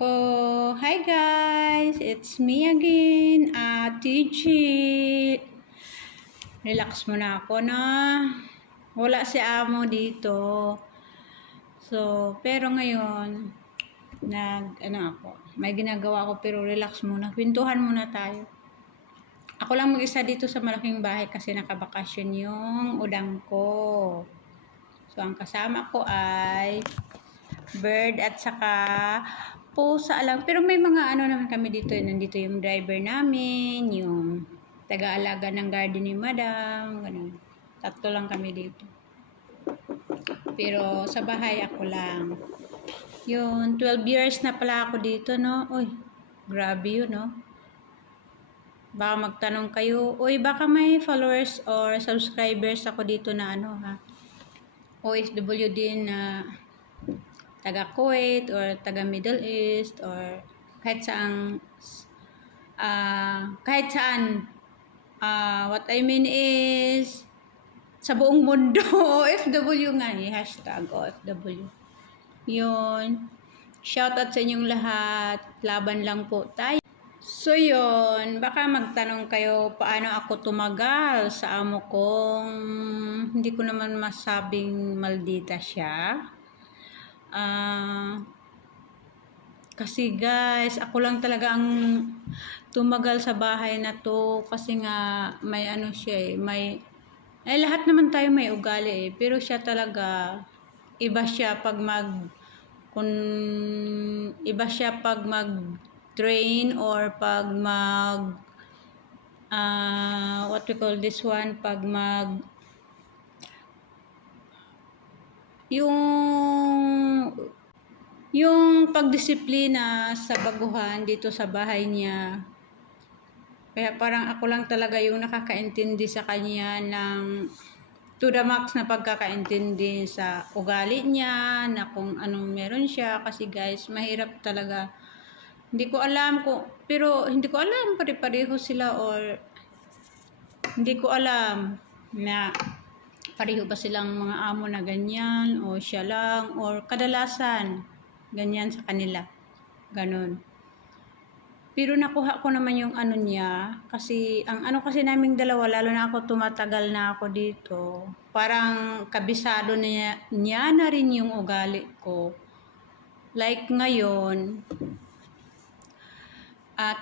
Oh, hi guys! It's me again, TG. Relax muna ako na. Wala si amo dito. So, pero ngayon, ako, may ginagawa ako pero relax muna. Kwentuhan muna tayo. Ako lang mag-isa dito sa malaking bahay kasi nakabakasyon yung udang ko. So, ang kasama ko ay bird at saka pusa lang. Pero may mga ano naman kami dito. Nandito yung driver namin, yung taga-alaga ng garden ni madam. Ganun. Tatlo lang kami dito. Pero sa bahay ako lang. Yun, 12 years na pala ako dito, no? Uy, grabe yun, no? Baka magtanong kayo, uy, baka may followers or subscribers ako dito na ano, ha? OFW din na taga Kuwait or taga Middle East or kahit saan what I mean is sa buong mundo. OFW nga hashtag OFW yun. Shout out sa inyong lahat, laban lang po tayo. So yun, baka magtanong kayo paano ako tumagal sa amo kong hindi ko naman masabing maldita siya. Kasi guys, ako lang talaga ang tumagal sa bahay na to kasi nga may ano siya lahat naman tayo may ugali pero siya talaga iba siya pag mag train or pag what we call this one, pag yung pagdisiplina sa baguhan dito sa bahay niya. Kaya parang ako lang talaga yung nakakaintindi sa kanya ng to the max na pagkakaintindi sa ugali niya, na kung anong meron siya. Kasi guys, mahirap talaga. Hindi ko alam pare-pareho sila or hindi ko alam na pareho ba silang mga amo na ganyan o siya lang or kadalasan ganyan sa kanila. Ganon. Pero nakuha ko naman yung ano niya kasi ang ano kasi naming dalawa, lalo na ako tumatagal na ako dito, parang kabisado niya na rin yung ugali ko. Like ngayon,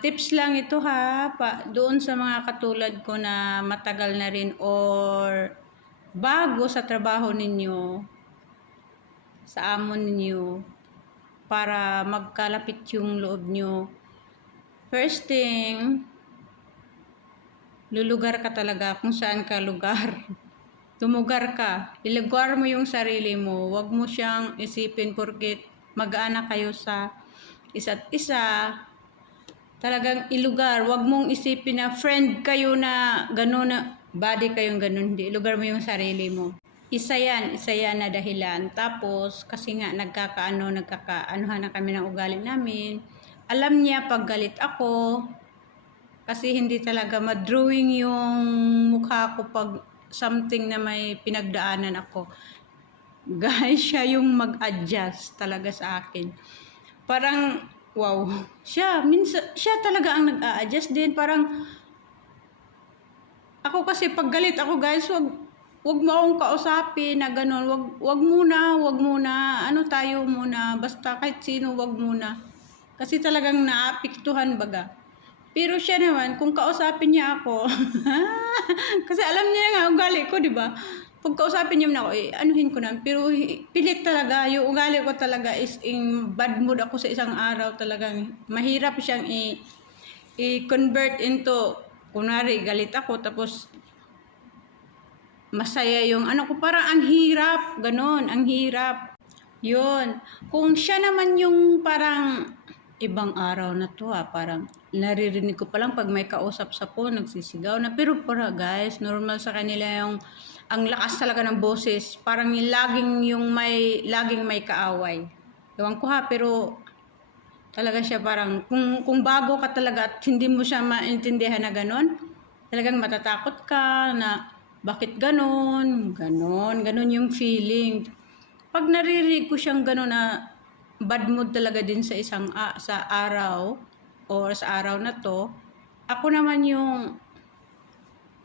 tips lang ito ha, doon sa mga katulad ko na matagal na rin or bago sa trabaho ninyo, sa amo ninyo, para magkalapit yung loob nyo. First thing, lulugar ka talaga kung saan ka lugar. Tumugar ka. Ilugar mo yung sarili mo. Huwag mo siyang isipin porket mag-anak kayo sa isa't isa. Talagang ilugar. Huwag mong isipin na friend kayo na gano'n na body kayong gano'n. Hindi. Ilugar mo yung sarili mo. Isa yan na dahilan. Tapos, kasi nga nagkakaanuhan na kami ng ugali namin. Alam niya pag galit ako, kasi hindi talaga ma-drawing yung mukha ko pag something na may pinagdaanan ako. Guys, siya yung mag-adjust talaga sa akin. Parang, wow, siya talaga ang nag-a-adjust din. Parang, ako kasi pag galit ako guys, wag mo akong kausapin na gano'n. Wag muna. Ano tayo muna. Basta kahit sino, wag muna. Kasi talagang naapektuhan baga. Pero siya naman, kung kausapin niya ako, kasi alam niya nga ugali ko, di ba? Pag kausapin niya ako, anuhin ko na. Pero pilit talaga, yung ugali ko talaga is in bad mood ako sa isang araw talagang. Mahirap siyang i-convert into, kunwari, galit ako, tapos masaya yung ano ko, parang ang hirap, ganon, ang hirap. Yun. Kung siya naman yung parang, ibang araw na to parang naririnig ko pa lang pag may kausap sa phone, nagsisigaw na. Pero para guys, normal sa kanila yung ang lakas talaga ng boses. Parang laging may kaaway. Ewan ko pero talaga siya parang, kung bago ka talaga at hindi mo siya maintindihan na ganon, talagang matatakot ka na bakit ganon yung feeling. Pag naririnig ko siyang ganon na bad mood talaga din sa sa araw or sa araw na to. Ako naman yung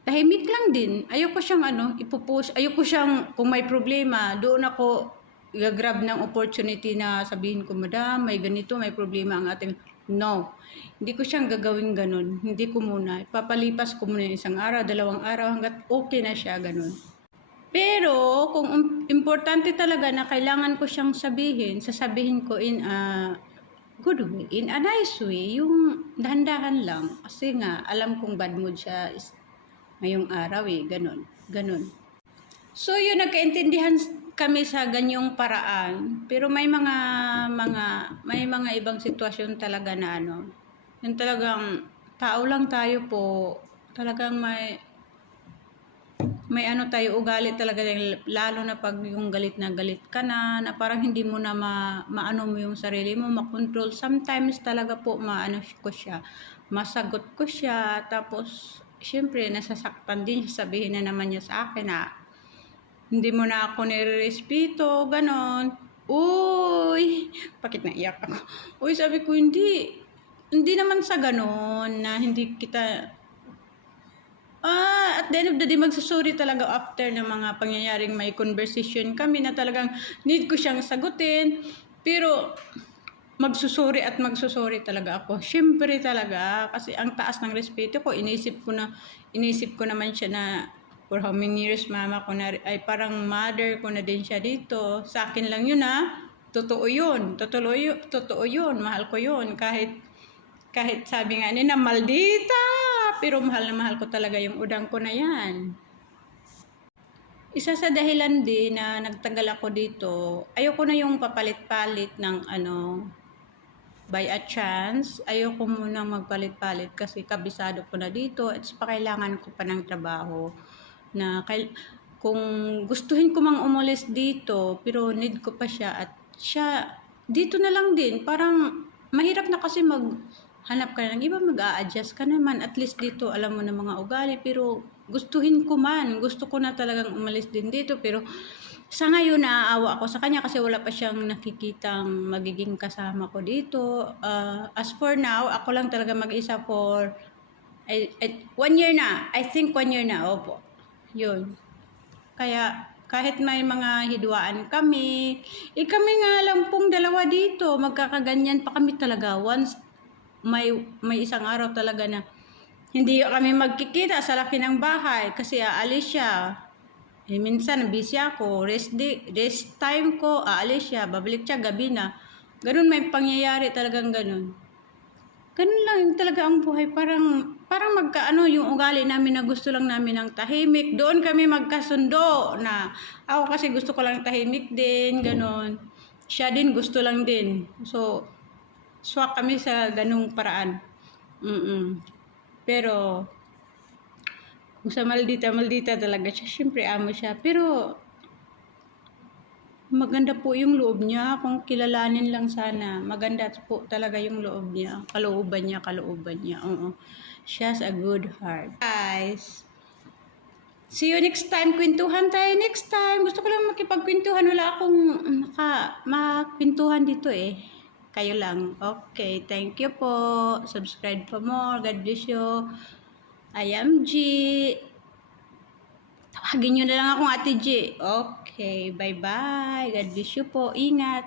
tahimik lang din. Ayoko siyang ipupush. Ayoko siyang, kung may problema, doon ako gagrab ng opportunity na sabihin ko, Madam, may ganito, may problema ang ating... No. Hindi ko siyang gagawin ganun. Hindi ko muna. Papalipas ko muna isang araw, 2 araw, hanggat okay na siya, ganun. Pero, kung importante talaga na kailangan ko siyang sabihin, sasabihin ko in a good way, in a nice way, yung dahan-dahan lang. Kasi nga, alam kong bad mood siya ngayong araw ganun, ganun. So yun, nagkaintindihan kami sa ganyong paraan. Pero may mga ibang sitwasyon talaga na yung talagang tao lang tayo po. Talagang may tayo ugali talaga, lalo na pag yung galit na galit ka na parang hindi mo na maano mo yung sarili mo, makontrol. Sometimes talaga po masagot ko siya, tapos syempre nasasaktan din siya, sabihin na naman niya sa akin na hindi mo na ako nirerespeto, ganon. Uy, bakit naiyak ako? Uy, sabi ko, hindi naman sa ganon na hindi kita... at the end of the day, magsusuri talaga after ng mga pangyayaring may conversation kami na talagang need ko siyang sagutin. Pero magsusuri talaga ako. Siyempre talaga, kasi ang taas ng respeto ko, inisip ko naman siya na for how many years mama ko na, ay parang mother ko na din siya dito. Sa akin lang yun Totoo yun. Totoo yun. Mahal ko yun. Kahit sabi nga nila, maldita! Pero mahal na mahal ko talaga yung udang ko na yan. Isa sa dahilan din na nagtagal ako dito, ayoko na yung papalit-palit ng by a chance. Ayoko muna magpalit-palit kasi kabisado ko na dito at kailangan ko pa ng trabaho. Kung gustuhin ko mang umalis dito, pero need ko pa siya at siya, dito na lang din. Parang mahirap na kasi hanap ka ng iba, mag-a-adjust ka naman. At least dito, alam mo na mga ugali. Pero gusto ko na talagang umalis din dito. Pero sa ngayon, naaawa ako sa kanya kasi wala pa siyang nakikitang magiging kasama ko dito. As for now, ako lang talaga mag-isa for 1 year na. I think 1 year na. Opo. Yun. Kaya kahit may mga hidwaan kami, kami nga lang pong dalawa dito. Magkakaganyan pa kami talaga. Once may isang araw talaga na hindi kami magkikita sa laki ng bahay kasi aalis siya. Minsan busy ako, rest time ko, aalis siya, babalik siya gabi na. Ganun, may pangyayari talagang ganun. Ganun lang talaga ang buhay. Parang yung ugali namin na gusto lang namin ng tahimik. Doon kami magkasundo na ako kasi gusto ko lang tahimik din, ganun. Siya din gusto lang din. So, swak kami sa ganung paraan. Pero kung sa maldita talaga siya, syempre amo siya. Pero maganda po yung loob niya. Kung kilalanin lang sana, maganda po talaga yung loob niya. Kalooban niya. Oo. She has a good heart. Guys, see you next time. Kwentuhan tayo next time. Gusto ko lang makipagkwentuhan. Wala akong makwentuhan dito Kayo lang. Okay, thank you po. Subscribe for more. God bless you. I am G. Tawagin nyo na lang akong Ate G. Okay, bye-bye. God bless you po. Ingat.